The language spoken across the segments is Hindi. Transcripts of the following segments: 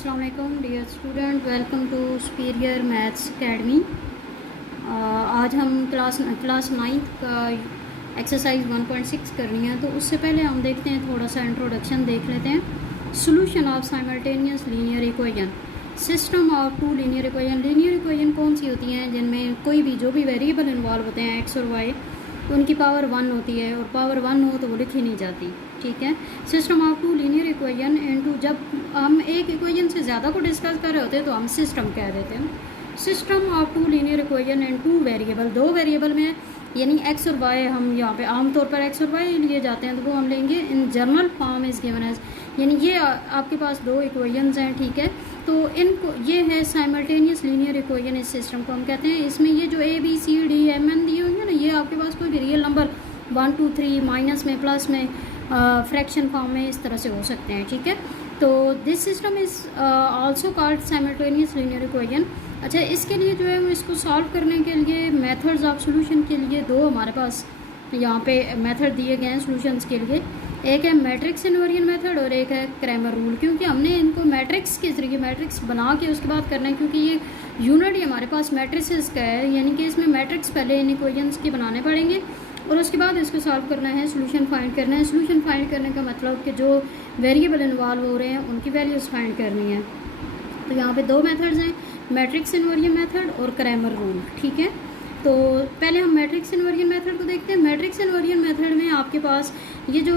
अस्सलाम वालेकुम dear student, welcome to superior maths academy. आज हम क्लास नाइन्थ का एक्सरसाइज 1.6 करनी है। तो उससे पहले हम देखते हैं, थोड़ा सा इंट्रोडक्शन देख लेते हैं। Solution of simultaneous linear equation, system of two linear equation. Linear equation कौन सी होती हैं? जिनमें कोई भी जो भी वेरिएबल इन्वॉल्व होते हैं एक्स और वाई, उनकी पावर 1 होती है, और पावर 1 हो तो वो लिखी नहीं जाती। ठीक है। System of two linear equation into, जब हम एक इक्वेशन से ज़्यादा को डिस्कस कर रहे होते हैं तो हम सिस्टम कह देते हैं। System of two linear equation in two variable, दो वेरिएबल में, यानी एक्स और वाई। हम यहाँ पे आमतौर पर एक्स और वाई लिए जाते हैं, तो वो हम लेंगे in general form is given as, यानी ये आपके पास दो इक्वेशंस हैं। ठीक है। तो इनको, ये है साइमल्टेनियस लीनियर इक्वेशन। इस सिस्टम को हम कहते हैं। इसमें ये जो A B C D M N दिए होंगे ना, ये आपके पास कोई भी रियल नंबर 1 2 3 माइनस में, प्लस में, फ्रैक्शन फॉर्म में, इस तरह से हो सकते हैं। ठीक है। तो this system is also called simultaneous linear equation. अच्छा, इसके लिए जो है वो, इसको सॉल्व करने के लिए मेथड्स ऑफ सॉल्यूशन के लिए दो हमारे पास यहाँ पे मेथड दिए गए हैं सॉल्यूशंस के लिए। एक है मैट्रिक्स इन्वर्जन मेथड और एक है क्रैमर रूल। क्योंकि हमने इनको मैट्रिक्स के जरिए मैट्रिक्स बना के उसके बाद करना है, क्योंकि ये यूनिट ही हमारे पास मैट्रिसेस का है, यानी कि इसमें मैट्रिक्स पहले इन इक्वेशंस के बनाने पड़ेंगे और उसके बाद इसको सॉल्व करना है, सोल्यूशन फाइंड करना है। सोल्यूशन फाइंड करने का मतलब कि जो वेरिएबल इन्वॉल्व हो रहे हैं उनकी वैल्यूज़ फाइंड करनी है। तो यहाँ पे दो मेथड्स हैं, मैट्रिक्स इन्वर्जन मेथड और क्रैमर रूल। ठीक है। तो पहले हम मैट्रिक्स इन्वर्जन मेथड को देखते हैं। मैट्रिक्स इन्वर्जन मेथड में आपके पास ये जो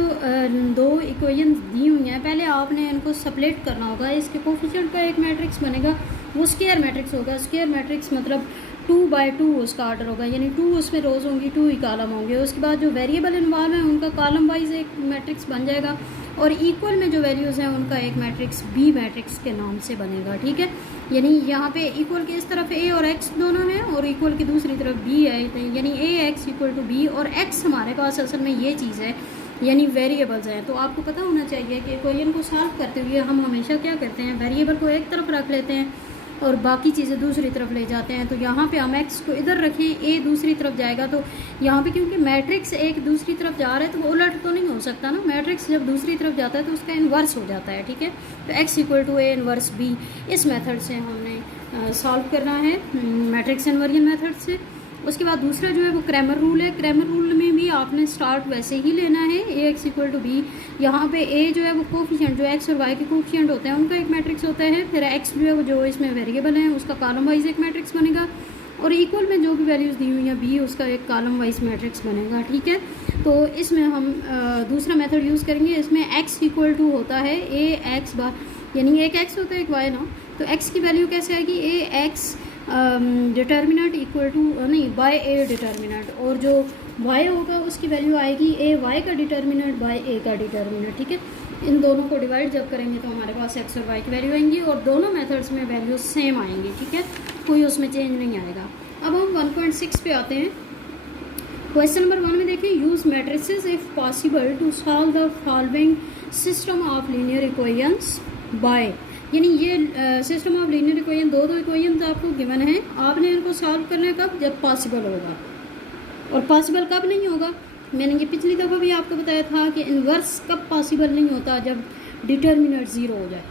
दो इक्वेशन दी हुई हैं, पहले आपने इनको सेपरेट करना होगा। इसके कोफिशिएंट का एक मैट्रिक्स बनेगा, वो स्क्वायर मैट्रिक्स होगा। स्क्वायर मैट्रिक्स मतलब 2/2 उसका ऑर्डर होगा, यानी 2 उसमें रोज़ होंगी, 2 ही कॉलम होंगे। उसके बाद जो वेरिएबल इन्वॉल्व है उनका कॉलम वाइज एक मैट्रिक्स बन जाएगा, और इक्वल में जो वैल्यूज़ हैं उनका एक मैट्रिक्स बी मैट्रिक्स के नाम से बनेगा। ठीक है। यानी यहाँ पे इक्वल के इस तरफ ए और एक्स दोनों हैं, और इक्वल की दूसरी तरफ बी है, यानी A X equal to B. और एक्स हमारे पास असल में ये चीज़ है, यानी वेरिएबल्स हैं। तो आपको पता होना चाहिए कि इक्वेशन को सॉल्व करते हुए हम हमेशा क्या करते हैं, वेरिएबल को एक तरफ रख लेते हैं और बाकी चीज़ें दूसरी तरफ ले जाते हैं। तो यहाँ पे हम एक्स को इधर रखें, ए दूसरी तरफ जाएगा, तो यहाँ पे क्योंकि मैट्रिक्स एक दूसरी तरफ जा रहा है तो वो उलट तो नहीं हो सकता ना। मैट्रिक्स जब दूसरी तरफ जाता है तो उसका इन्वर्स हो जाता है। ठीक है। तो X equal to A inverse B, इस मेथड से हमने सॉल्व करना है, मैट्रिक्स इन्वर्जन मेथड से। उसके बाद दूसरा जो है वो क्रैमर रूल है। क्रैमर रूल में भी आपने स्टार्ट वैसे ही लेना है, ए एक्स इक्वल टू बी। यहाँ पे ए जो है वो कोफिशिएंट, जो एक्स और वाई के कोफिशिएंट होते हैं उनका एक मैट्रिक्स होता है। फिर एक्स जो है वो, जो इसमें वेरिएबल है, उसका कॉलम वाइज एक मैट्रिक्स बनेगा, और इक्वल में जो भी वैल्यूज़ दी हुई हैं बी, उसका एक कॉलम वाइज मैट्रिक्स बनेगा। ठीक है। तो इसमें हम दूसरा मेथड यूज़ करेंगे। इसमें एक्स इक्वल टू होता है ए एक्स बार, यानी एक एक्स होता है एक वाई ना। तो एक्स की वैल्यू कैसे आएगी, ए एक्स डिटर्मिनेंट इक्वल टू, नहीं, बाय ए डिटर्मिनेंट, और जो वाई होगा उसकी वैल्यू आएगी ए वाई का डिटर्मिनेंट बाय ए का डिटर्मिनेंट। ठीक है। इन दोनों को डिवाइड जब करेंगे तो हमारे पास एक्स और वाई की वैल्यू आएंगी, और दोनों मेथड्स में वैल्यू सेम आएंगी। ठीक है। कोई उसमें चेंज नहीं आएगा। अब हम 1.6 पे आते हैं। क्वेश्चन नंबर 1 में देखिए, use matrices if possible to solve the following system of linear equations by, यानी ये सिस्टम ऑफ लीनियर इक्वेशन, दो इक्वेशन आपको गिवन है, आपने इनको सॉल्व करना है कब, जब पॉसिबल होगा। और पॉसिबल कब नहीं होगा, मैंने ये पिछली दफ़ा भी आपको बताया था कि इन्वर्स कब पॉसिबल नहीं होता, जब डिटर्मिनेंट 0 हो जाए।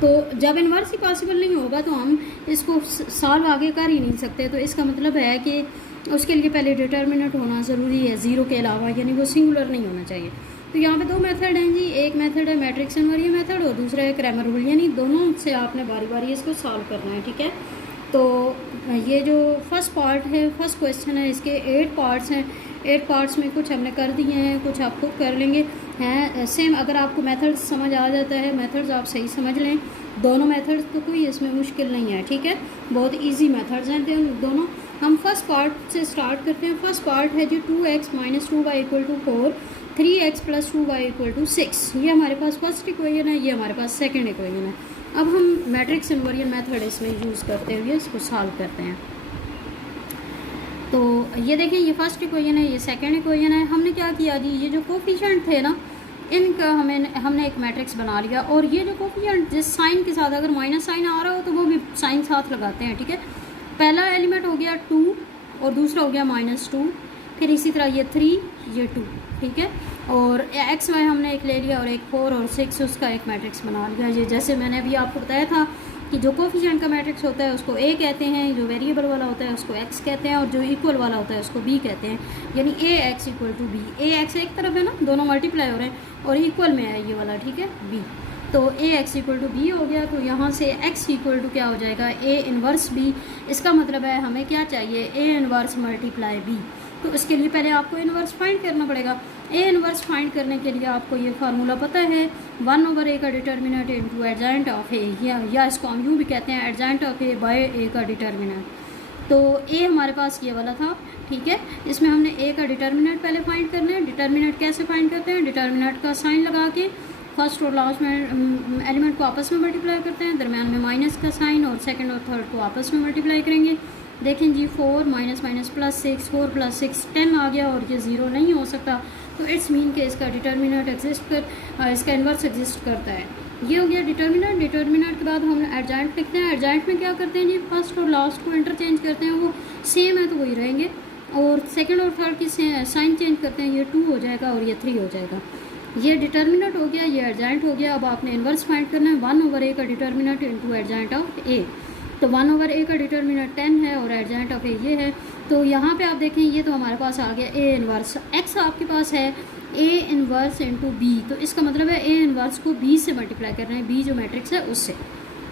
तो जब इन्वर्स ही पॉसिबल नहीं होगा तो हम इसको सॉल्व आगे कर ही नहीं सकते। तो इसका मतलब है कि उसके लिए पहले डिटर्मिनेंट होना ज़रूरी है 0 के अलावा, यानी वो सिंगुलर नहीं होना चाहिए। तो यहाँ पे दो मेथड हैं जी, एक मेथड है मैट्रिक्स इन्वर्जन मेथड और दूसरा है क्रैमर रूल, यानी दोनों से आपने बारी बारी इसको सॉल्व करना है। ठीक है। तो ये जो फर्स्ट पार्ट है, फर्स्ट क्वेश्चन है, इसके 8 पार्ट्स हैं। 8 पार्ट्स में कुछ हमने कर दिए हैं, कुछ आप खुद कर लेंगे हैं सेम। अगर आपको मेथड समझ आ जाता है, मेथड्स आप सही समझ लें, दोनों मेथड्स, तो कोई इसमें मुश्किल नहीं है। ठीक है। बहुत ईजी मेथड्स हैं दोनों। हम फर्स्ट पार्ट से स्टार्ट करते हैं। फर्स्ट पार्ट है जी 2x minus 2y equal to 4, 3x plus 2y equal to 6। ये हमारे पास फर्स्ट इक्वेशन है, ये हमारे पास सेकंड इक्वेशन है। अब हम मैट्रिक्स इन्वर्जन मेथड इसमें यूज़ करते हुए इसको सॉल्व करते हैं। तो ये देखिए, ये फर्स्ट इक्वेशन है, ये सेकंड इक्वेशन है। हमने क्या किया जी, ये जो कोफिशिएंट थे ना, इनका हमने एक मैट्रिक्स बना लिया, और ये जो कोफिशिएंट जिस साइन के साथ, अगर माइनस साइन आ रहा हो तो वो भी साइन साथ लगाते हैं। ठीक है। पहला एलिमेंट हो गया 2 और दूसरा हो गया -2, फिर इसी तरह ये 3, ये 2, ठीक है। और एक्स वाई हमने एक ले लिया और एक 4 और 6 उसका एक मैट्रिक्स बना लिया। ये जैसे मैंने अभी आपको बताया था कि जो कोफिशिएंट का मैट्रिक्स होता है उसको ए कहते हैं, जो वेरिएबल वाला होता है उसको एक्स कहते हैं, और जो इक्वल वाला होता है उसको बी कहते हैं। यानी A X equal to B, A X एक तरफ है ना, दोनों मल्टीप्लाई हो रहे हैं, और इक्वल में है ये वाला, ठीक है, बी। तो ए एक्स इक्वल टू बी हो गया। तो यहाँ से एक्स इक्वल टू क्या हो जाएगा, ए इन्वर्स बी। इसका मतलब है हमें क्या चाहिए, ए इन्वर्स मल्टीप्लाई बी। तो इसके लिए पहले आपको इन्वर्स फाइंड करना पड़ेगा। ए इन्वर्स फाइंड करने के लिए आपको ये फार्मूला पता है, 1/a का डिटर्मिनेंट इंटू एडजॉइंट ऑफ ए, या इसको हम यूँ भी कहते हैं एडजॉइंट ऑफ ए बाय ए का डिटर्मिनेंट। तो ए हमारे पास ये वाला था, ठीक है। इसमें हमने ए का डिटर्मिनेंट पहले फाइंड करना है। डिटर्मिनेंट कैसे फाइंड करते हैं, डिटर्मिनेंट का साइन लगा के फर्स्ट और लास्ट में एलिमेंट को आपस में मल्टीप्लाई करते हैं, दरम्यान में माइनस का साइन, और सेकंड और थर्ड को आपस में मल्टीप्लाई करेंगे। देखें जी 4 माइनस माइनस प्लस 6, 4 प्लस 6 10 आ गया, और ये 0 नहीं हो सकता। तो इट्स मीन के इसका डिटर्मिनेंट इसका इन्वर्स एग्जिस्ट करता है। ये हो गया डिटर्मिनेंट। डिटर्मिनेंट के बाद हम एडजॉइंट लिखते हैं। एडजॉइंट में क्या करते हैं जी, फर्स्ट और लास्ट को इंटरचेंज करते हैं, वो सेम है तो वही रहेंगे, और सेकंड और थर्ड की साइन चेंज करते हैं, ये 2 हो जाएगा और ये 3 हो जाएगा। ये डिटर्मिनेंट हो गया, ये एडजॉइंट हो गया। अब आपने इन्वर्स फाइंड करना है, 1/a का डिटर्मिनेंट इंटू एडजॉइंट ऑफ ए। तो 1/a का डिटर्मिनेंट 10 है और एडजॉइंट ऑफ ए ये है। तो यहाँ पे आप देखें ये तो हमारे पास आ गया ए इन्वर्स। एक्स आपके पास है ए इन्वर्स इंटू बी, तो इसका मतलब है ए इन्वर्स को बी से मल्टीप्लाई कर रहे हैं, बी जो मैट्रिक्स है उससे,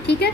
ठीक है।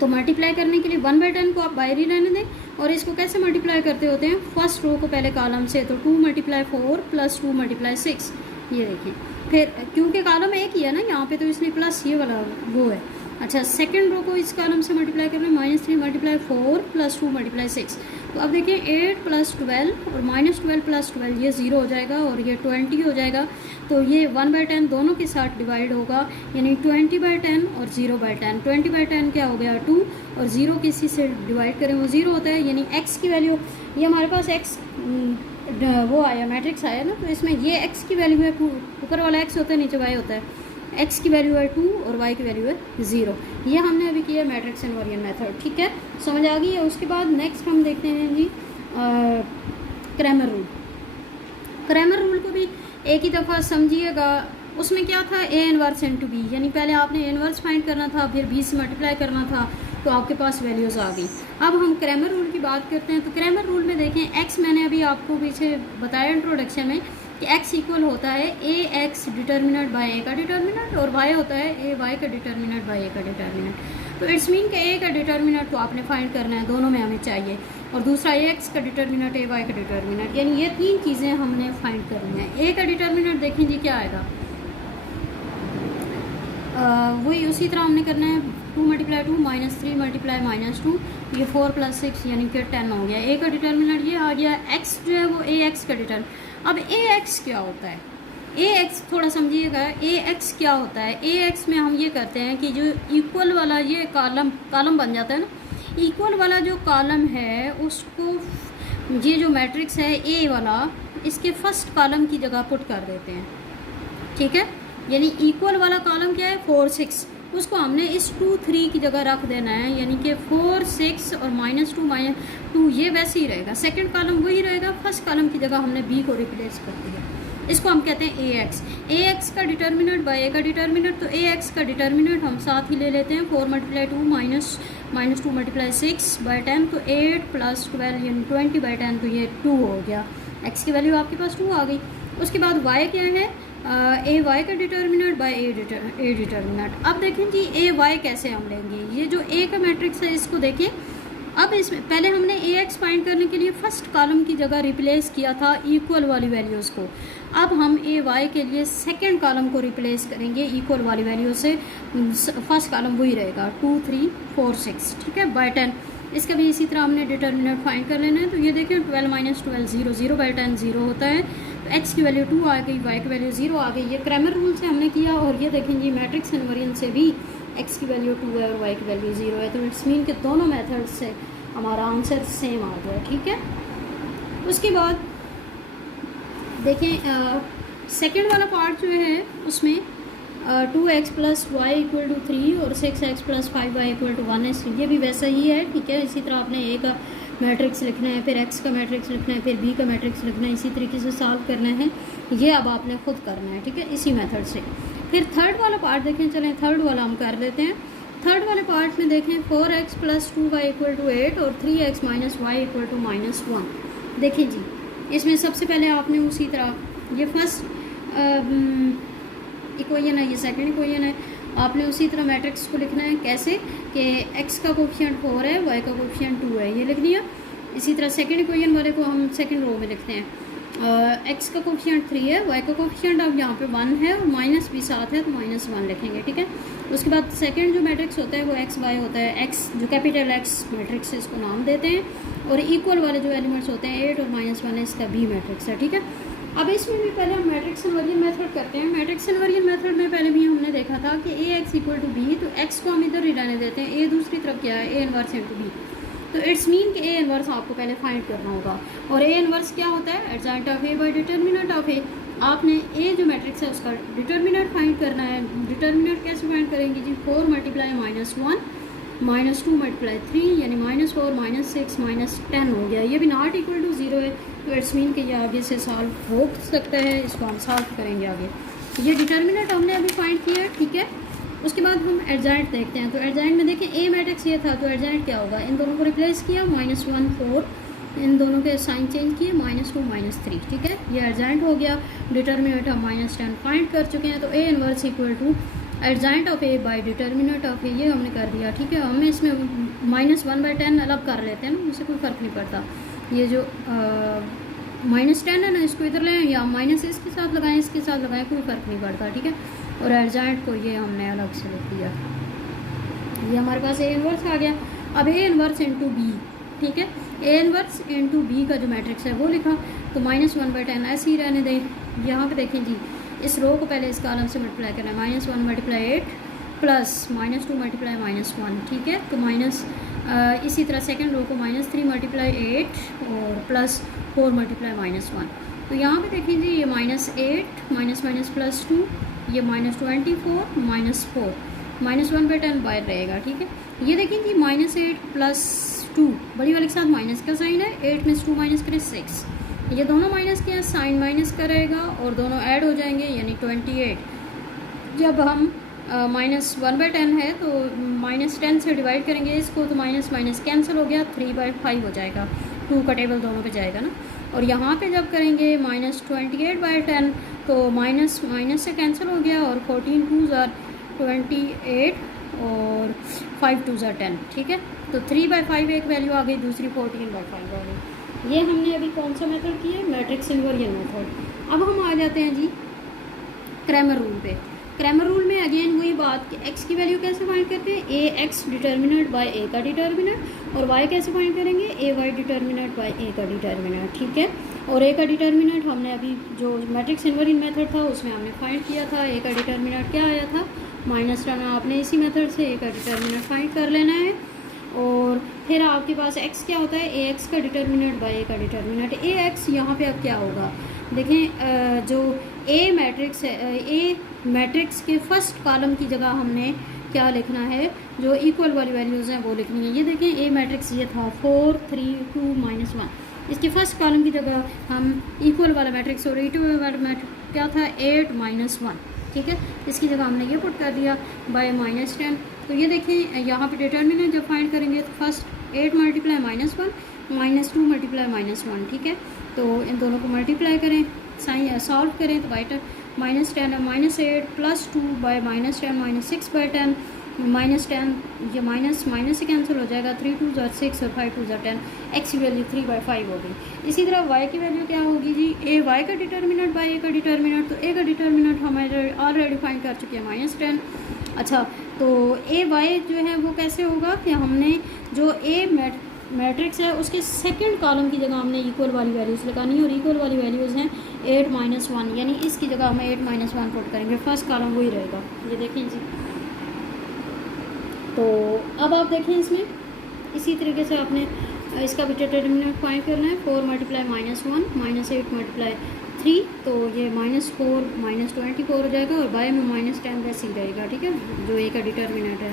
तो मल्टीप्लाई करने के लिए 1/10 को आप बाहर ही रहने दें, और इसको कैसे मल्टीप्लाई करते होते हैं, फर्स्ट रो को पहले कॉलम से, तो 2 × 4 + 2 × 6, ये देखिए। फिर क्योंकि कॉलम एक ही है ना यहाँ पे, तो इसलिए प्लस ये वाला वो है। अच्छा, सेकंड रो को इस कॉलम से मल्टीप्लाई कर रहे हैं, -3 × 4 + 2 × 6। तो अब देखिए 8 + 12 और -12 + 12 ये 0 हो जाएगा, और ये 20 हो जाएगा। तो ये 1/10 दोनों के साथ डिवाइड होगा, यानी 20/10 और 0/10। 20/10 क्या हो गया 2, और 0 किसी से डिवाइड करें वो 0 होता है, यानी x की वैल्यू, ये हमारे पास x वो आया मैट्रिक्स आया ना, तो इसमें ये x की वैल्यू है, ऊपर वाला x होता है नीचे y होता है, x की वैल्यू है 2 और y की वैल्यू है 0। ये हमने अभी किया मैट्रिक्स इनवेरिएंट मेथड, ठीक है, समझ आ गई है। उसके बाद नेक्स्ट हम देखते हैं जी क्रैमर रूल। क्रैमर रूल को भी एक ही दफ़ा समझिएगा। उसमें क्या था, ए इन्वर्स इंटू बी, यानी पहले आपने ए इन्वर्स फाइंड करना था, फिर बी से मल्टीप्लाई करना था, तो आपके पास वैल्यूज़ आ गई। अब हम क्रैमर रूल की बात करते हैं। तो क्रैमर रूल में देखें, एक्स मैंने अभी आपको पीछे बताया इंट्रोडक्शन में कि एक्स इक्वल होता है ए एक्स डिटर्मिनेंट बाय ए का डिटर्मिनेंट, और वाई होता है ए वाई का डिटर्मिनेंट बाय ए का डिटर्मिनेंट। तो इट्स मीन कि ए का डिटर्मिनेंट तो आपने फाइंड करना है, दोनों में हमें चाहिए, और दूसरा ए एक्स का डिटर्मिनेंट, ए वाई का डिटर्मिनेंट, यानी ये 3 चीज़ें हमने फाइंड करनी है। ए का डिटर्मिनेंट देखें जी क्या आएगा, वही उसी तरह हमने करना है, 2 × 2 -3 × -2, ये 4 + 6 यानी कि 10 हो गया। ए का डिटर्मिनेंट ये आ गया। एक्स जो है वो ए एक्स का डिटर्मिनेंट। अब ए एक्स क्या होता है, ए एक्स थोड़ा समझिएगा, ए एक्स क्या होता है। ए एक्स में हम ये करते हैं कि जो इक्वल वाला ये कॉलम बन जाता है ना, इक्वल वाला जो कॉलम है उसको, ये जो मैट्रिक्स है ए वाला, इसके फर्स्ट कॉलम की जगह पुट कर देते हैं, ठीक है। यानी इक्वल वाला कॉलम क्या है 4 6, उसको हमने इस 2 3 की जगह रख देना है, यानी कि 4 6 और -2 -2 ये वैसे ही रहेगा, सेकंड कॉलम वही रहेगा, फर्स्ट कॉलम की जगह हमने बी को रिप्लेस कर दिया। इसको हम कहते हैं ए एक्स। ए एक्स का डिटर्मिनेंट बाय ए का डिटर्मिनेंट, तो ए एक्स का डिटर्मिनेंट हम साथ ही ले लेते हैं, 4 × 2 -2 × 6/10, तो 8 + 12 यानी 20/10, तो ये 2 हो गया। एक्स की वैल्यू आपके पास 2 आ गई। उसके बाद वाई क्या है, ए वाई का डिटर्मिनेंट बाय ए डिटर्मिनेंट। अब देखें जी ए वाई कैसे हम लेंगे, ये जो ए का मैट्रिक्स है इसको देखें। अब इसमें पहले हमने ए एक्स फाइंड करने के लिए फर्स्ट कॉलम की जगह रिप्लेस किया था इक्वल वाली वैल्यूज़ को। अब हम ए वाई के लिए सेकंड कॉलम को रिप्लेस करेंगे इक्वल वाली वैल्यू से, फर्स्ट कॉलम वही रहेगा 2 3 4 6, ठीक है, बाय 10। इसका भी इसी तरह हमने डिटर्मिनेंट फाइंड कर लेना है। तो ये देखें 12 - 12 0, 0/10 0 होता है, तो एक्स की वैल्यू 2 आ गई, वाई की वैल्यू 0 आ गई। ये क्रैमर रूल से हमने किया। और ये देखें जी मैट्रिक्स इनवेरिएंट से भी एक्स की वैल्यू 2 है और वाई की वैल्यू 0 है, तो इट्स मीन के दोनों मेथड से हमारा आंसर सेम आ गया, ठीक है। उसके बाद देखें सेकंड वाला पार्ट जो है उसमें 2x + y = 3 और 6x + 5y = 1 है, ये भी वैसा ही है, ठीक है। इसी तरह आपने ए का मैट्रिक्स लिखना है, फिर एक्स का मैट्रिक्स लिखना है, फिर बी का मैट्रिक्स लिखना है, इसी तरीके से सॉल्व करना है। ये अब आपने खुद करना है, ठीक है, इसी मेथड से। फिर थर्ड वाला पार्ट देखें, चलें थर्ड वाला हम कर लेते हैं। थर्ड वाले पार्ट में देखें 4x + 2y = 8 और 3x - y = -1। देखिए जी, इसमें सबसे पहले आपने उसी तरह, ये फर्स्ट इक्वेशन है, ये सेकंड इक्वेशन है, आपने उसी तरह मैट्रिक्स को लिखना है। कैसे कि x का कोफिशिएंट 4 है, y का कोफिशिएंट 2 है, ये लिख दिया। इसी तरह सेकंड इक्वेशन वाले को हम सेकंड रो में लिखते हैं। x का कोफिशिएंट 3 है, y का कोफिशिएंट अब यहाँ पे 1 है और माइनस भी साथ है तो -1 लिखेंगे, ठीक है। उसके बाद सेकंड जो मैट्रिक्स होता है वो x y होता है। x जो कैपिटल X मैट्रिक्स है इसको नाम देते हैं, और इक्वल वाले जो एलिमेंट्स होते हैं 8 और -1 है, इसका b मैट्रिक्स है, ठीक है। अब इसमें भी पहले हम मैट्रिक्स इनवर्जन मेथड करते हैं। मैट्रिक्स इनवर्जन मेथड में पहले भी हमने देखा था कि Ax = b, तो x को हम इधर ही रहने देते हैं, a दूसरी तरफ क्या है, A 1 × b। तो इट्स मीन कि A 1 आपको पहले फाइंड करना होगा, और A 1 क्या होता है, adjoint of A by determinant of A। आपने A जो मैट्रिक्स है उसका डिटर्मिनेंट फाइंड करना है। डिटर्मिनेंट कैसे फाइंड करेंगे जी, 4 × -1 -2 × 3 यानी -4 -6 -10 हो गया। ये भी नॉट इक्वल टू 0 है, तो इट्स मीन कि ये आगे से सॉल्व हो सकता है, इसको हम सॉल्व करेंगे आगे। ये डिटर्मिनेंट हमने अभी फाइंड किया है, ठीक है। उसके बाद हम एडजॉइंट देखते हैं। तो एडजॉइंट में देखें A मैट्रिक्स ये था, तो एडजॉइंट क्या होगा, इन दोनों को रिप्लेस किया, -1 4, इन दोनों के साइन चेंज किए, -2 -3, ठीक है। ये एडजॉइंट हो गया। डिटर्मिनेंट हम -10 फाइंड कर चुके हैं, तो A 1 = adjoint of A by determinant of A, ये हमने कर दिया, ठीक है। हमें इसमें -1/10 अलग कर लेते हैं ना, उससे कोई फ़र्क नहीं पड़ता। ये जो -10 है ना, इसको इधर लें या माइनस इसके साथ लगाएं, इसके साथ लगाएं, कोई फ़र्क नहीं पड़ता, ठीक है। और एडजॉइंट को ये हमने अलग से लिख दिया। ये हमारे पास A 1 आ गया। अब A 1 × B, ठीक है, A 1 × B का जो मैट्रिक्स है वो लिखा, तो -1/10 ऐसे ही रहने दें। यहाँ पे देखें जी, इस रो को पहले इस कॉलम से मल्टीप्लाई करना है, -1 × 8 प्लस -2 × -1, ठीक है। तो इसी तरह सेकंड रो को -3 × 8 और +4 × -1। तो यहाँ पे देखें जी, ये -8 +2, ये -24 -4, -1/10 बाहर रहेगा, ठीक है। ये देखें जी, -8 + 2 बड़ी वाले के साथ माइनस का साइन है, 8 में से 2 माइनस करें 6, ये दोनों माइनस किया, साइन माइनस का रहेगा और दोनों ऐड हो जाएंगे, यानी 28। जब हम -1/10 है तो -10 से डिवाइड करेंगे इसको, तो माइनस माइनस कैंसिल हो गया, 3/5 हो जाएगा, 2 का टेबल दोनों पे जाएगा ना। और यहाँ पे जब करेंगे -28/10, तो माइनस माइनस से कैंसिल हो गया, और 14 2s are 28 और 5 2s are 10, ठीक है। तो 3/5 एक वैल्यू आ गई, दूसरी 14/5 आ गई। ये हमने अभी कौन सा मेथड किया, मैट्रिक्स इनवर्जन मेथड। अब हम आ जाते हैं जी क्रैमर रूल पे। क्रैमर रूल में अगेन वही बात कि x की वैल्यू कैसे फाइंड करते हैं, Ax डिटर्मिनेंट बाय A का डिटर्मिनेंट, और y कैसे फाइंड करेंगे, Ay डिटर्मिनेंट बाय A का डिटर्मिनेंट, ठीक है। और A का डिटर्मिनेंट हमने अभी जो मैट्रिक्स इनवर्जन मेथड था उसमें हमने फाइंड किया था। A का डिटर्मिनेंट क्या आया था, -10। आपने इसी मेथड से A का डिटर्मिनेंट फाइंड कर लेना है। और फिर आपके पास x क्या होता है, Ax का डिटर्मिनेंट बाय A का डिटर्मिनेंट। Ax यहाँ पे अब क्या होगा, देखें, जो A मैट्रिक्स है, A मैट्रिक्स के फर्स्ट कॉलम की जगह हमने क्या लिखना है, जो इक्वल वाली वैल्यूज़ हैं वो लिखनी है। ये देखें, A मैट्रिक्स ये था 4 3 2 -1, इसके फर्स्ट कॉलम की जगह हम इक्वल वाला मैट्रिक्स, और इक्वल वाला मैट्रिक्स क्या था, 8 -1, ठीक है। इसकी जगह हमने ये पुट कर दिया बाय -10। तो ये देखें, यहाँ पे डिटर्मिनेंट जब फाइंड करेंगे तो फर्स्ट 8 × -1 -2 × -1, ठीक है। तो इन दोनों को मल्टीप्लाई करें, साइन सॉल्व करें, तो बाई -10 -8 + 2 बाय -10 -6/10 -10, ये माइनस माइनस से कैंसिल हो जाएगा, 3 2s are 6 और 5 2s are 10, x की वैल्यू 3/5 हो गई। इसी तरह y की वैल्यू क्या होगी जी, y का डिटर्मिनेंट बाय A का डिटर्मिनेंट। तो A का डिटर्मिनेंट हमारे ऑलरेडी फाइंड कर चुके हैं, -10। अच्छा, तो Ay जो है वो कैसे होगा कि हमने जो A मैट्रिक्स है उसके सेकंड कॉलम की जगह हमने इक्वल वाली वैल्यूज़ लगानी है, और इक्वल वाली वैल्यूज़ हैं 8 -1, यानी इसकी जगह हमें 8 -1 पुट करेंगे, फर्स्ट कॉलम वही रहेगा। ये देखें जी, तो अब आप देखें इसमें इसी तरीके से आपने इसका भी डिटर्मिनेंट फाइंड करना है। 4 × -1 -8 × 3, तो ये -4 -24 हो जाएगा, और बाय में -10 वैसे ही रहेगा, ठीक है, जो A का डिटर्मिनेंट है।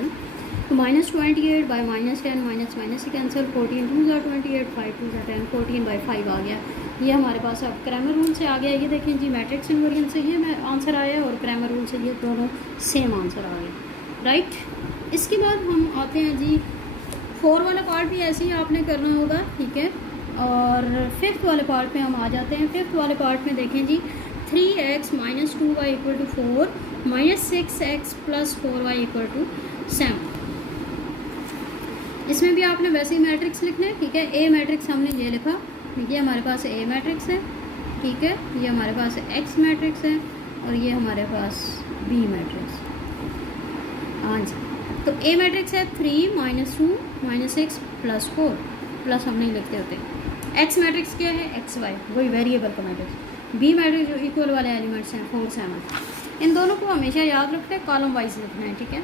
तो -28 बाई -10 माइनस माइनस से कैंसिल, 14 2 ज़ा 28, 5 2 ज़ा 10, 14 बाई 5 आ गया। ये हमारे पास अब क्रैमर रूल से आ गया। ये देखें जी, मैट्रिक्स इन्वर्जन से ये आंसर आया और क्रैमर रूल से ये दोनों सेम आंसर आ गए, राइट। इसके बाद हम आते हैं जी 4 वाला पार्ट भी ऐसे ही आपने करना होगा, ठीक है। और 5th वाले पार्ट में हम आ जाते हैं। 5th वाले पार्ट में देखें जी, 3x minus 2y equal to 4 minus 6x plus 4y equal to 7। इसमें भी आपने वैसे ही मैट्रिक्स लिखना है, ठीक है। ए मैट्रिक्स हमने ये लिखा, ये हमारे पास ए मैट्रिक्स है, ठीक है। ये हमारे पास एक्स मैट्रिक्स है और ये हमारे पास बी मैट्रिक्स। हाँ जी, तो ए मैट्रिक्स है 3 माइनस 2 माइनस 6 प्लस 4, प्लस हम नहीं लिखते होते। एक्स मैट्रिक्स क्या है, एक्स वाई, वही वेरिएबल का मैट्रिक्स। बी मैट्रिक्स जो इक्वल वाले एलिमेंट्स हैं 4 7। इन दोनों को हमेशा याद रखते हैं, कॉलम वाइज लिखना है, ठीक है।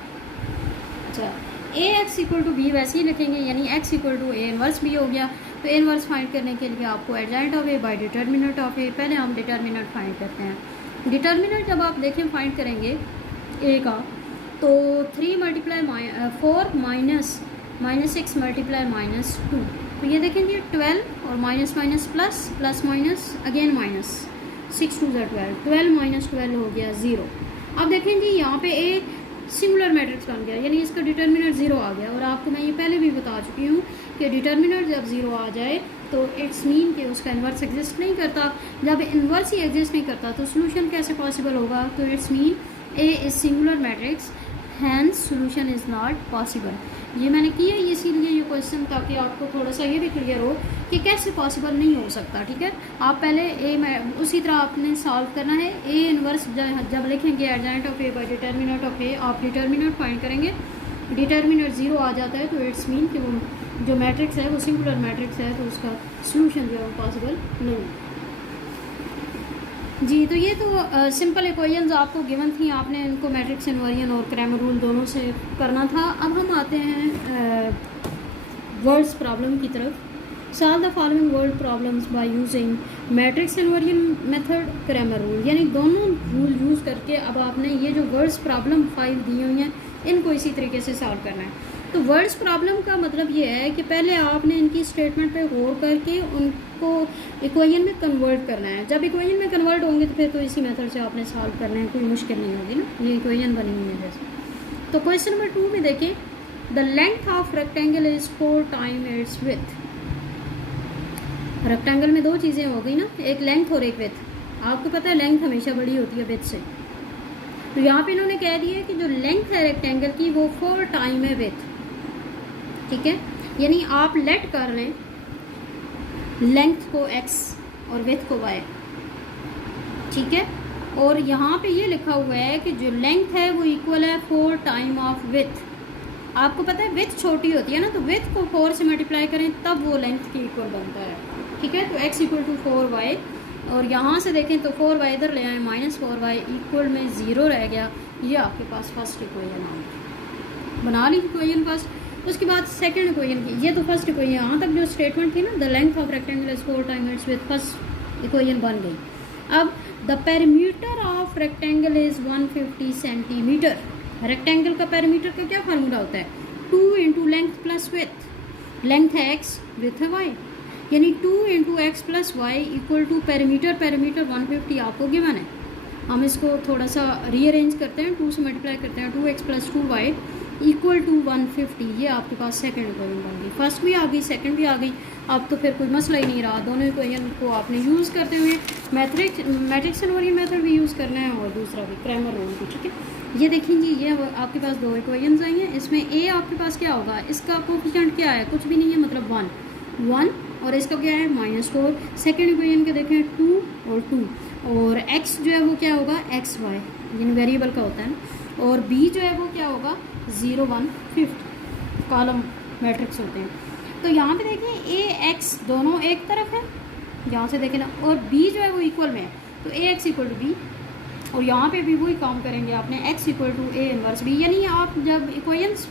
अच्छा, A X equal to B वैसे ही लिखेंगे, यानी X equal to A inverse B हो गया। तो ए इनवर्स फाइंड करने के लिए आपको adjoint of A by determinant of A, पहले हम डिटर्मिनेंट फाइंड करते हैं। डिटर्मिनेंट जब आप देखें फाइंड करेंगे ए का, तो 3 multiply 4 minus minus 6 multiply minus 2, तो ये देखें जी 12 और minus minus plus, plus minus again minus, 6 2 ज़ा 12, 12 माइनस 12 हो गया 0। अब देखें जी यहाँ पे ए सिंगुलर मैट्रिक्स बन गया, यानी इसका डिटर्मिनेंट 0 आ गया। और आपको मैं ये पहले भी बता चुकी हूँ कि डिटर्मिनेंट जब 0 आ जाए तो इट्स मीन कि उसका इन्वर्स एग्जिस्ट नहीं करता। जब इन्वर्स ही एग्जिस्ट नहीं करता तो सोल्यूशन कैसे पॉसिबल होगा, तो it's mean A is singular matrix, hence solution is not possible. ये मैंने किया इसीलिए ये क्वेश्चन, ताकि आपको थोड़ा सा ये भी क्लियर हो कि कैसे पॉसिबल नहीं हो सकता, ठीक है। आप पहले ए में उसी तरह आपने सॉल्व करना है। ए इनवर्स जब लिखेंगे adjoint of A by determinant of A, आप डिटर्मिनेंट फाइंड करेंगे, डिटर्मिनेंट 0 आ जाता है तो इट्स मीन कि वो जो मैट्रिक्स है वो सिंगुलर मैट्रिक्स है, तो उसका सोल्यूशन जो है वो पॉसिबल नहीं जी। तो ये तो सिंपल इक्वेशंस आपको गिवन थी, आपने इनको मैट्रिक्स इन्वर्जन और क्रैमर रूल दोनों से करना था। अब हम आते हैं वर्ड्स प्रॉब्लम की तरफ। Solve the following word problems by using matrix inversion method, Cramer rule, यानी दोनों रूल यूज़ करके अब आपने ये जो वर्ड्स प्रॉब्लम 5 दी हुई हैं इनको इसी तरीके से सॉल्व करना है। तो वर्ड्स प्रॉब्लम का मतलब ये है कि पहले आपने इनकी स्टेटमेंट पे गौर करके उनको इक्वेशन में कन्वर्ट करना है। जब इक्वेशन में कन्वर्ट होंगे तो फिर तो इसी मेथड से आपने सॉल्व करना है, कोई मुश्किल नहीं होगी ना। ये इक्वेशन बनी हुई है जैसे। तो क्वेश्चन नंबर 2 में देखें, the length of rectangle is 4 time its with. Rectangle में दो चीज़ें हो गई ना, एक लेंथ और एक विथ। आपको पता है लेंथ हमेशा बड़ी होती है विथ से, तो यहाँ पे इन्होंने कह दिया कि जो लेंथ है रेक्टेंगल की वो 4 टाइम है विथ, ठीक है। यानी आप लेट कर लें लेंथ को x और विथ को y, ठीक है। और यहाँ पे ये लिखा हुआ है कि जो लेंथ है वो इक्वल है 4 टाइम ऑफ विथ। आपको पता है विथ छोटी होती है ना, तो विथ को 4 से मल्टीप्लाई करें तब वो लेंथ के इक्वल बनता है, ठीक है। तो x इक्वल टू 4y, और यहाँ से देखें तो 4y इधर ले आए, माइनस 4y इक्वल में 0 रह गया। ये आपके पास फर्स्ट इक्वेशन आ गई, बना ली इक्वेशन फर्स्ट। उसके बाद सेकंड इक्वेशन की, ये तो फर्स्ट इक्वेशन, यहाँ तक जो स्टेटमेंट थी ना, the length of rectangle is 4 time its width, first equation बन गई। अब the perimeter of rectangle is 150 centimetre. Rectangle का पेरीमीटर का क्या फार्मूला होता है, 2 into length plus width. Length है x, विथ है y, यानी 2 into X plus Y equal to perimeter, perimeter 150 आपको गिवन है। हम इसको थोड़ा सा रीअरेंज करते हैं, 2 से मल्टीप्लाई करते हैं, 2x plus 2y equal to 150। ये आपके पास सेकंड इक्वेशन बन गई। फर्स्ट भी आ गई, सेकंड भी आ गई। अब तो फिर कोई मसला ही नहीं रहा, दोनों इक्वेशन को आपने यूज़ करते हुए मैट्रिक्स इन्वर्जन मेथड भी यूज़ करना है और दूसरा भी क्रैमर रूल भी, ठीक है। ये देखें जी, ये आपके पास 2 इक्वेशंस आई हैं। इसमें ए आपके पास क्या होगा, इसका कोफिशिएंट क्या है, कुछ भी नहीं है, मतलब 1 और इसका क्या है -4। सेकेंड इक्वेशन के देखें 2 और 2, और x जो है वो क्या होगा xy, यानी वेरिएबल का होता है ना, और b जो है वो क्या होगा 0 1 50 कॉलम मैट्रिक्स होते हैं। तो यहाँ पे देखें a x दोनों एक तरफ है, यहाँ से देखें ना, और b जो है वो इक्वल में है, तो a x equal to b, और यहाँ पे भी वही काम करेंगे आपने, x equal to a inverse b। यानी आप जब इक्वेशंस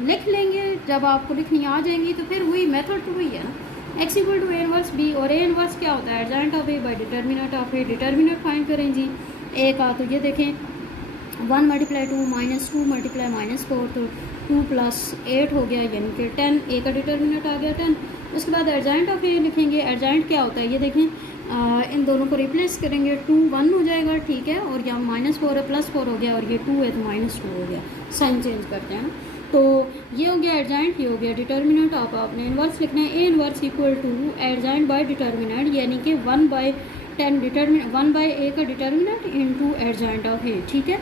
लिख लेंगे, जब आपको लिखनी आ जाएंगी तो फिर वही मेथड तो वही है ना, x equal to a inverse b, और a इनवर्स क्या होता है, adjoint of a by determinant of a। Determinant find करें जी a का, तो ये देखें 1 मल्टीप्लाई 2 माइनस 2 मल्टीप्लाई माइनस 4, तो 2 प्लस 8 हो गया, यानी कि 10। ए का डिटर्मिनेंट आ गया 10। उसके बाद एडजॉइंट ऑफ ए लिखेंगे। एडजॉइंट क्या होता है ये देखें, इन दोनों को रिप्लेस करेंगे, 2 1 हो जाएगा, ठीक है, और यहाँ -4 है +4 हो गया, और ये 2 है तो -2 हो गया। साइन चेंज करते हैं ना, तो ये हो गया एडजॉइंट, ये हो गया डिटर्मिनेंट। आप आपने इन्वर्स लिखना है, A inverse equal to adjoint by determinant, यानी कि 1/10 डिटर्मिनेंट 1/a का determinant into adjoint of A, ठीक है।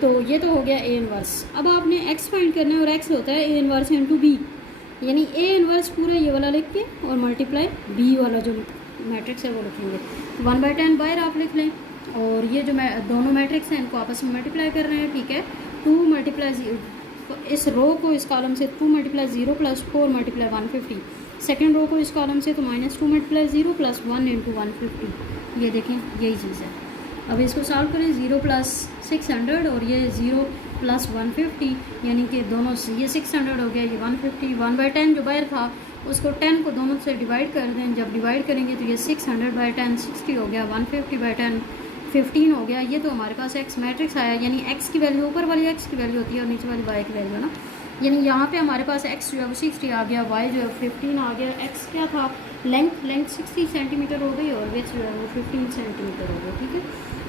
तो ये तो हो गया ए इन्वर्स। अब आपने एक्स फाइंड करना है, और एक्स होता है ए इन्वर्स इनटू बी, यानी ए इन्वर्स पूरा ये वाला लिख के और मल्टीप्लाई बी वाला जो मैट्रिक्स है वो लिखेंगे। 1/10 बाहर आप लिख लें, और ये जो दोनों मैट्रिक्स हैं इनको आपस में मल्टीप्लाई कर रहे हैं, ठीक है। 2 मल्टीप्लाई इस रो को इस कॉलम से 2 multiply 0 plus 4 multiply 150, second row को इस कॉलम से तो -2 मल्टीप्लाई 0 प्लस 1 इंटू 150। ये देखें यही चीज़ है। अब इसको सॉल्व करें, 0 प्लस 600 और ये 0 प्लस 150, यानी कि दोनों ये 600 हो गया, ये 150। 1/10 जो बाहर था उसको 10 को दोनों से डिवाइड कर दें, जब डिवाइड करेंगे तो ये 600/10 60 हो गया, 150/10 15 हो गया। ये तो हमारे पास एक्स मैट्रिक्स आया, यानी एक्स की वैल्यू ऊपर वाली एक्स की वैल्यू होती है और नीचे वाली वाई की वैल्यू है ना, यानी यहाँ पे हमारे पास एक्स जो है वो 60 आ गया, वाई जो है 15 आ गया। एक्स क्या था, लेंथ 60 सेंटीमीटर हो गई, और विड्थ जो है वो 15 सेंटीमीटर हो गया, ठीक है।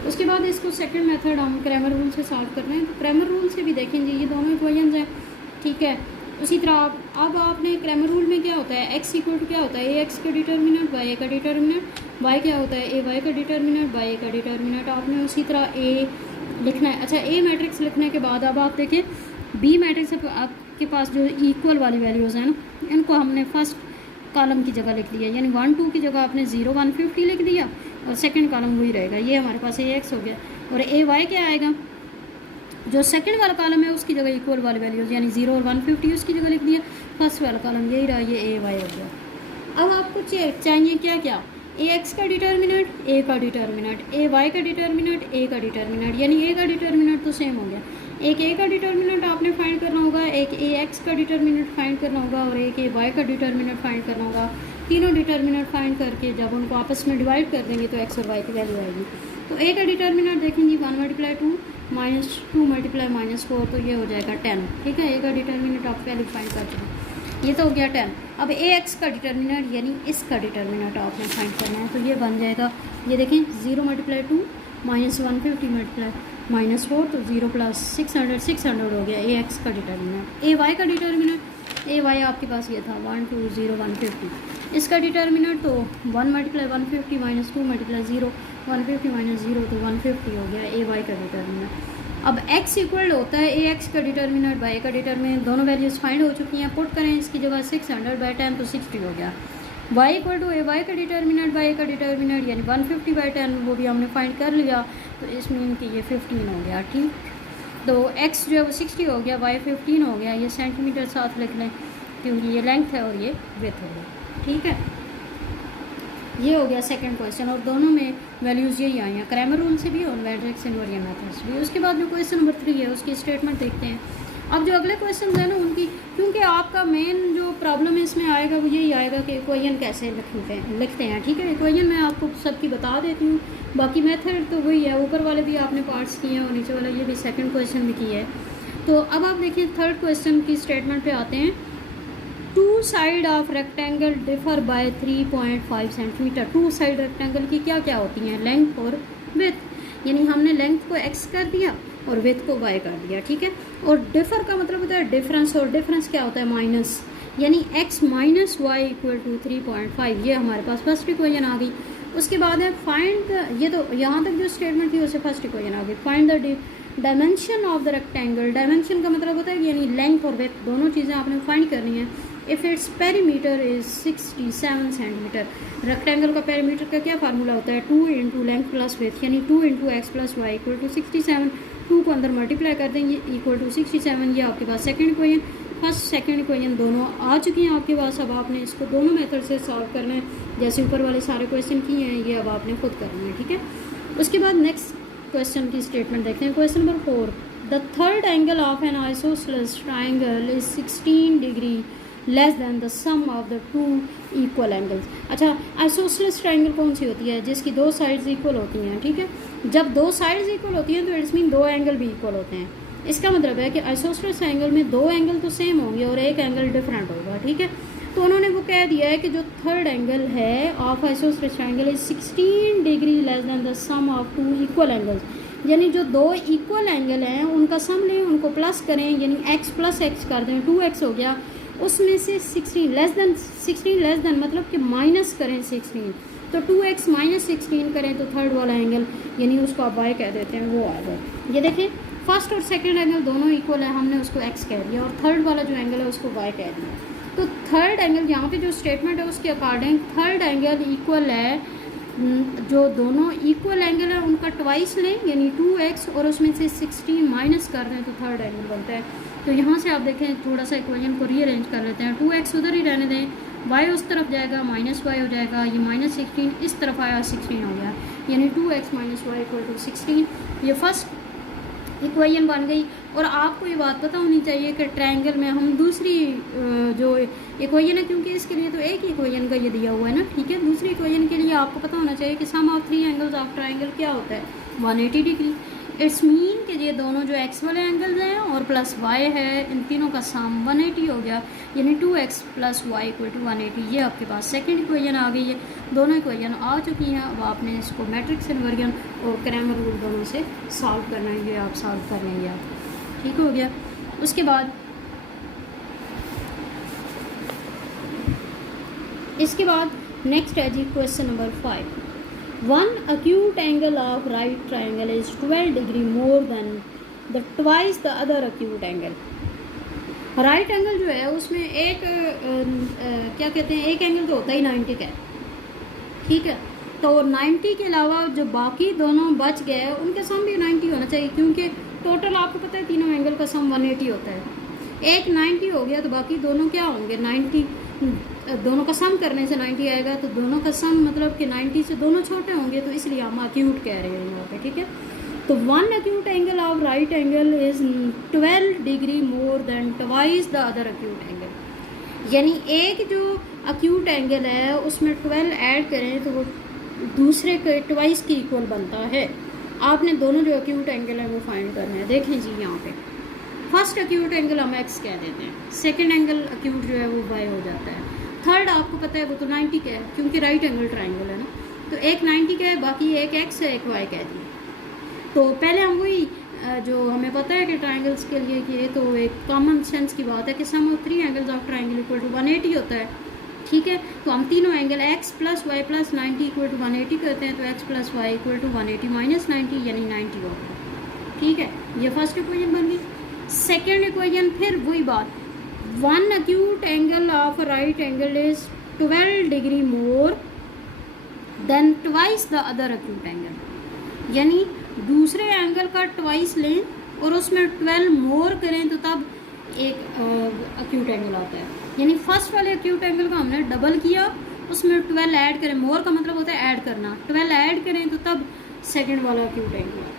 उसके बाद इसको सेकंड मेथड हम क्रैमर रूल से सॉल्व कर रहे हैं, तो क्रैमर रूल से भी देखेंगे ये दोनों इक्वेशंस हैं, ठीक है। उसी तरह अब आपने क्रैमर रूल में क्या होता है, एक्स इक्वल टू क्या होता है, ए एक्स का डिटर्मिनेंट बाई ए का डिटर्मिनेंट, वाई क्या होता है, ए वाई का डिटर्मिनेंट बाई ए का डिटर्मिनेंट। आपने उसी तरह ए लिखना है। अच्छा, ए मैट्रिक्स लिखने के बाद अब आप देखें बी मैट्रिक्स आपके पास जो इक्वल वाली वैल्यूज़ हैं ना, इनको हमने फर्स्ट कॉलम की जगह लिख दिया, यानी 1 2 की जगह आपने 0 150 लिख दिया, और सेकंड कॉलम वही रहेगा। ये हमारे पास ए एक्स हो गया, और ए वाई क्या आएगा, जो सेकंड वाला कॉलम है उसकी जगह इक्वल वाली वैल्यूज़, यानी 0 और 150 उसकी जगह लिख दिया। फर्स्ट वाला कॉलम यही रहा, ये ए वाई हो गया। अब आपको चाहिए क्या क्या, ए एक्स का डिटर्मिनेंट, ए का डिटर्मिनेंट, ए वाई का डिटर्मिनेंट, ए का डिटर्मिनेंट, यानी ए का डिटर्मिनेंट तो सेम हो गया। एक ए का डिटर्मिनेंट आपने फाइंड करना होगा, एक ए एक्स का डिटर्मिनेंट फाइंड करना होगा, और एक ए वाई का डिटर्मिनेंट फाइंड करना होगा। तीनों डिटर्मिनेंट फाइंड करके जब उनको आपस में डिवाइड कर देंगे तो एक्स और वाई की वैल्यू आएगी। तो ए का डिटर्मिनेंट देखेंगे 1 मल्टीप्लाई 2 माइनस 2 मल्टीप्लाई -4, तो ये हो जाएगा 10, ठीक है। ए का डिटर्मिनेंट आप पहले फाइंड कर चुके, ये तो हो गया 10। अब ए एक्स का डिटर्मिनेंट यानी इसका डिटर्मिनेंट आपने फाइंड करना है, तो ये बन जाएगा, ये देखें 0 मल्टीप्लाई 2 माइनस 150 मल्टीप्लाई -4, तो 0 प्लस 600 हो गया ए एक्स का डिटर्मिनेंट। ए वाई का डिटर्मिनेंट, ए वाई आपके पास ये था 1 2 0 150, इसका डिटर्मिनेंट तो 1 मल्टीप्लाई 150 माइनस 2 मल्टीप्लाई 0 150 माइनस 0, तो 150 हो गया ए वाई का डिटर्मिनेंट। अब x इक्वल होता है ए एक्स का डिटर्मिनेंट बाई ए का डिटर्मिनेंट, दोनों वैल्यूज़ फाइंड हो चुकी हैं, पुट करें इसकी जगह 600/10 तो 60 हो गया। y equal to A Y का डिटर्मिनेंट बाई ए का डिटर्मिनेंट, यानी 150/10 वो भी हमने फाइंड कर लिया, तो इसमें कि ये 15 हो गया, ठीक। तो x जो है वो 60 हो गया, y 15 हो गया, ये सेंटीमीटर साथ लिख लें क्योंकि ये लेंथ है और ये विड्थ हो गया, ठीक है। ये हो गया सेकंड क्वेश्चन, और दोनों में वैल्यूज़ यही आई हैं, क्रैमर रूल से भी और मैट्रिक्स इनवेरिएंट मेथड से भी। उसके बाद जो क्वेश्चन नंबर 3 है उसकी स्टेटमेंट देखते हैं। अब जो अगले क्वेश्चन है ना उनकी, क्योंकि आपका मेन जो प्रॉब्लम इसमें आएगा वो यही आएगा कि इक्वेशन कैसे लिखते हैं, ठीक है। इक्वेशन मैं आपको सबकी बता देती हूँ, बाकी मेथड तो वही है, ऊपर वाले भी आपने पार्ट्स किए हैं और नीचे वाला ये भी सेकंड क्वेश्चन भी किया है। तो अब आप देखिए थर्ड क्वेश्चन की स्टेटमेंट पे आते हैं। 2 side of rectangle differ by 3.5 centimetre. 2 side rectangle की क्या क्या होती हैं, लेंथ और विड्थ, यानी हमने लेंथ को x कर दिया और विड्थ को y कर दिया, ठीक है। और डिफर का मतलब होता है डिफरेंस, और डिफरेंस क्या होता है माइनस, यानी x minus Y equal to 3.5। ये हमारे पास फर्स्ट इक्वेशन आ गई। उसके बाद है फाइंड, ये तो यहाँ तक जो स्टेटमेंट थी उससे फर्स्ट इक्वेशन आ गई। Find the dimension of the rectangle. Dimension का मतलब होता है यानी लेंथ और विड्थ दोनों चीज़ें आपने फाइंड करनी है। If its perimeter is 67 centimetre. Rectangle का पेरीमीटर का क्या फार्मूला होता है, 2 इंटू लेंथ प्लस विड्थ, यानी 2 into X plus Y equal to 67। 2 को अंदर मल्टीप्लाई कर देंगे इक्वल टू 67। ये आपके पास second equation, first second equation दोनों आ चुकी हैं आपके पास। अब आपने इसको दोनों मेथड से सॉल्व करना है, जैसे ऊपर वाले सारे क्वेश्चन किए हैं ये अब आपने खुद करना है, ठीक है। उसके बाद नेक्स्ट क्वेश्चन की स्टेटमेंट देखते हैं। Question number 4, the third angle of an isosceles triangle is 16 degree less than the sum of the 2 equal angles. अच्छा, आइसोसेलेस ट्राइंगल कौन सी होती है, जिसकी 2 साइड्स इक्वल होती हैं, ठीक है। जब दो साइड्स इक्वल होती हैं तो इट्स मीन दो एंगल भी इक्वल होते हैं। इसका मतलब है कि आइसोसेलेस एंगल में दो एंगल तो सेम होंगे और एक एंगल डिफरेंट होगा, ठीक है। तो उन्होंने वो कह दिया है कि जो थर्ड एंगल है of isosceles angle is 16 degree less than the sum of two equal angles, यानी जो दो इक्वल एंगल हैं उनका सम लें, उनको प्लस करें, यानी x प्लस एक्स कर दें, 2x हो गया, उसमें से 16 लेस दैन मतलब कि माइनस करें 16, तो 2x माइनस 16 करें तो थर्ड वाला एंगल यानी उसको आप y कह देते हैं, वो आ जाए। ये देखें फर्स्ट और सेकंड एंगल दोनों इक्वल है, हमने उसको x कह दिया और थर्ड वाला जो एंगल है उसको y कह दिया। तो थर्ड एंगल यहाँ पे जो स्टेटमेंट है उसके अकॉर्डिंग थर्ड एंगल इक्वल है, जो दोनों इक्वल एंगल है उनका ट्वाइस लें यानी 2x और उसमें से 16 माइनस कर दें तो थर्ड एंगल बनता है। तो यहाँ से आप देखें थोड़ा सा इक्वेशन को रीअरेंज कर लेते हैं, 2x उधर ही रहने दें, y उस तरफ जाएगा माइनस y हो जाएगा, ये माइनस 16 इस तरफ आया 16 हो गया, यानी 2x minus Y equal to 16। ये फर्स्ट इक्वेशन बन गई। और आपको ये बात पता होनी चाहिए कि ट्रायंगल में हम दूसरी जो इक्वेशन है, क्योंकि इसके लिए तो एक ही इक्वेशन का ये दिया हुआ है ना, ठीक है। दूसरी इक्वेशन के लिए आपको पता होना चाहिए कि sum of three angles of triangle क्या होता है, 180 डिग्री। इट्स मीन कि ये दोनों जो एक्स वाले एंगल्स हैं और प्लस वाई है, इन तीनों का सम 180 हो गया, यानी 2x plus Y equal to 180। ये आपके पास सेकंड इक्वेशन आ गई है। दोनों इक्वेशन आ चुकी हैं, अब आपने इसको मैट्रिक्स इन्वर्जन और क्रैमर रूल दोनों से सॉल्व करना है, ये आप सॉल्व कर लेंगे आप, ठीक हो गया। उसके बाद इसके बाद नेक्स्ट है जी question number 5। One acute angle of right triangle is 12 degree more than the twice the other acute angle। Right angle जो है उसमें एक क्या कहते हैं, एक एंगल तो होता ही 90 का है, ठीक है। तो 90 के अलावा जो बाकी दोनों बच गए उनके सम भी 90 होना चाहिए, क्योंकि टोटल आपको पता है तीनों एंगल का सम 180 होता है। एक 90 हो गया तो बाकी दोनों क्या होंगे 90, दोनों का सम करने से 90 आएगा, तो दोनों का सम मतलब कि 90 से दोनों छोटे होंगे, तो इसलिए हम अक्यूट कह रहे हैं यहाँ पे, ठीक है। तो one acute angle of right angle is 12 degree more than twice the other acute angle, यानी एक जो अक्यूट एंगल है उसमें 12 ऐड करें तो वो दूसरे के ट्वाइस की इक्वल बनता है। आपने दोनों जो अक्यूट एंगल है वो फाइंड करना है। देखें जी यहाँ पे फर्स्ट अक्यूट एंगल हम x कह देते हैं, सेकंड एंगल अक्यूट जो है वो y हो जाता है, थर्ड आपको पता है वो तो 90 का है क्योंकि राइट एंगल ट्रायंगल है ना, तो एक 90 का है, बाकी एक x है एक y कह दिए। तो पहले हम वही जो हमें पता है कि ट्रायंगल्स के लिए कि ये तो एक कॉमन सेंस की बात है कि sum of three angles of triangle equal to 180 होता है, ठीक है। तो हम तीनों angle x plus y plus 90 equal to 180 करते हैं, तो x plus Y equal to 180 minus 90 यानी 90 होगा, ठीक है। ये फर्स्ट इक्वेशन बन गई। सेकेंड इक्वेशन फिर वही बात, one acute angle of right angle is 12 degree more than twice the other acute angle, यानी दूसरे एंगल का ट्वाइस लें और उसमें 12 मोर करें तो तब एक अक्यूट एंगल आता है, यानी फर्स्ट वाले अक्यूट एंगल का हमने डबल किया, उसमें 12 ऐड करें, मोर का मतलब होता है ऐड करना, 12 ऐड करें तो तब सेकेंड वाला अक्यूट एंगल।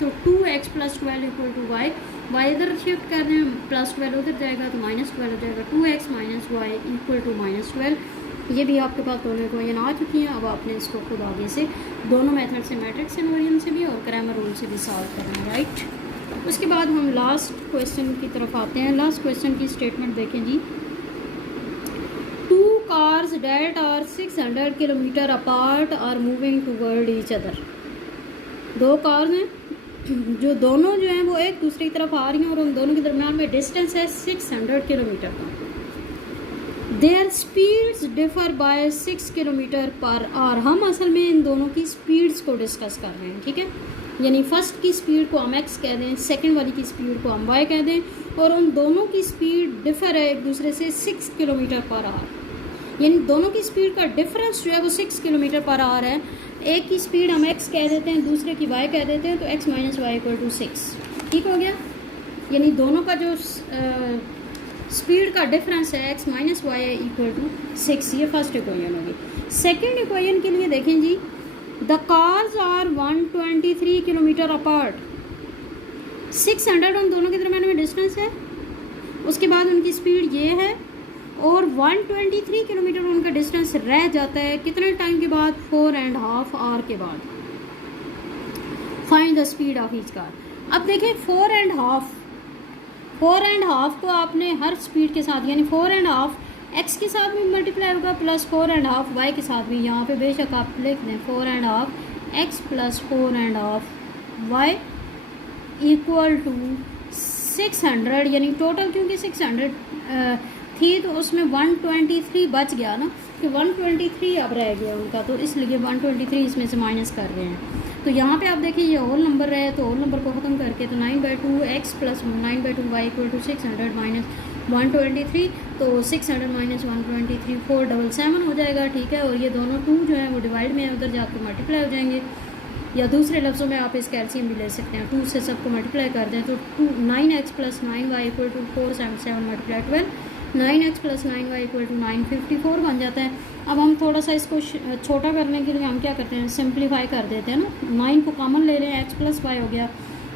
तो 2x plus 12 equal to Y, Y इधर शिफ्ट कर दें, प्लस 12 उधर जाएगा तो माइनस 12 हो जाएगा, 2x minus Y equal to minus 12। ये भी आपके पास दोनों इक्वेशन आ चुकी हैं। अब आपने इसको खुद आगे से दोनों मेथड से मैट्रिक्स इन्वर्जन से भी और क्रैमर रूल से भी सॉल्व करना है, राइट। उसके बाद हम लास्ट क्वेश्चन की तरफ आते हैं। लास्ट क्वेश्चन की स्टेटमेंट देखें जी, two cars that are 600 kilometre apart are moving toward each other. दो कार्स हैं जो दोनों जो हैं वो एक दूसरी की तरफ आ रही हैं और उन दोनों के दरमियान में डिस्टेंस है 600 किलोमीटर का। Their speeds differ by 6 kilometre per hour. हम असल में इन दोनों की स्पीड्स को डिस्कस कर रहे हैं, ठीक है। यानी फर्स्ट की स्पीड को हम x कह दें, सेकंड वाली की स्पीड को हम y कह दें, और उन दोनों की स्पीड डिफर है एक दूसरे से 6 किलोमीटर पर आवर, यानी दोनों की स्पीड का डिफरेंस जो है वो 6 किलोमीटर पर आवर है। एक की स्पीड हम x कह देते हैं, दूसरे की y कह देते हैं, तो x minus Y equal to 6, ठीक हो गया। यानी दोनों का जो स्पीड का डिफरेंस है x minus Y equal to 6, ये फर्स्ट इक्वेशन होगी। सेकेंड इक्वेशन के लिए देखें जी, the cars are 123 kilometre apart, 600 उन दोनों के दरमियान में डिस्टेंस है, उसके बाद उनकी स्पीड ये है और 123 किलोमीटर उनका डिस्टेंस रह जाता है कितने टाइम के बाद, 4.5 आवर के बाद। The speed of each car. अब देखें 4.5 को आपने हर स्पीड के साथ, यानी 4.5 एक्स के साथ भी मल्टीप्लाई होगा प्लस 4.5 वाई के साथ भी। यहाँ पे बेशक आप लिख दें 4.5 X plus 4.5 Y equal to 600, यानी टोटल क्योंकि 600 थी तो उसमें 123 बच गया ना, कि 123 अब रह गया उनका, तो इसलिए 123 इसमें से माइनस कर रहे हैं। तो यहाँ पे आप देखिए ये होल नंबर रहे, तो होल नंबर को ख़त्म करके तो 9/2 X plus 9/2 Y equal to 600 minus 123, तो 600 माइनस 123 477 हो जाएगा, ठीक है। और ये दोनों 2 जो है वो डिवाइड में उधर जाकर मल्टीप्लाई हो जाएंगे, या दूसरे लफ्ज़ों में आप इसका एलसीएम भी ले सकते हैं। 2 से सबको मल्टीप्लाई कर दें तो 9x plus 9y equal to 477 multiply 12, 9x plus 9y equal to 954 बन जाता है। अब हम थोड़ा सा इसको छोटा करने के लिए हम क्या करते हैं, सिंप्लीफाई कर देते हैं ना। 9 को कॉमन ले लें, x प्लस वाई हो गया,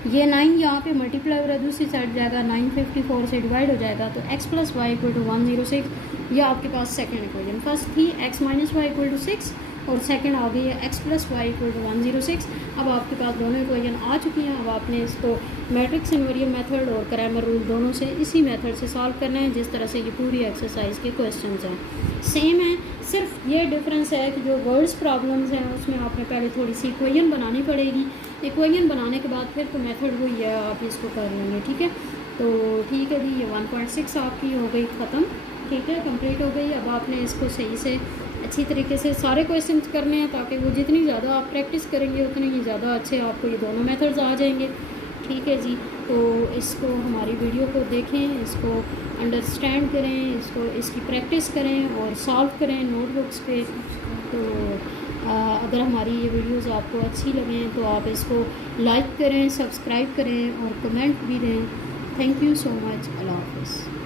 ये 9 यहाँ पे मल्टीप्लाई हो रहा है, दूसरी साइड जाएगा 954 से डिवाइड हो जाएगा, तो x plus Y equal to 106। ये आपके पास सेकेंड इक्वेशन। फर्स्ट थी x minus Y equal to 6 और सेकंड आ गई है x plus Y equal to 106। अब आपके पास दोनों इक्वेशन आ चुकी हैं। अब आपने इसको मैट्रिक्स इनवेरिएंट मेथड और क्रैमर रूल दोनों से इसी मेथड से सॉल्व करना है, जिस तरह से ये पूरी एक्सरसाइज के क्वेश्चंस हैं सेम है। सिर्फ ये डिफरेंस है कि जो वर्ड्स प्रॉब्लम्स हैं उसमें आपने पहले थोड़ी सी इक्वेशन बनानी पड़ेगी। इक्वेशन बनाने के बाद फिर तो मेथड वही है, आप इसको कर लेंगे, ठीक है। तो ठीक है जी, ये 1.6 आपकी हो गई ख़त्म, ठीक है, कंप्लीट हो गई। अब आपने इसको सही से अच्छी तरीके से सारे क्वेश्चन करने हैं, ताकि वो जितनी ज़्यादा आप प्रैक्टिस करेंगे उतने ही ज़्यादा अच्छे आपको ये दोनों मेथड्स आ जाएंगे, ठीक है जी। तो इसको हमारी वीडियो को देखें, इसको अंडरस्टैंड करें, इसको इसकी प्रैक्टिस करें और सॉल्व करें नोटबुक्स पे। तो अगर हमारी ये वीडियोस आपको अच्छी लगें तो आप इसको लाइक करें, सब्सक्राइब करें और कमेंट भी दें। Thank you so much. अल्लाह हाफ़िज़।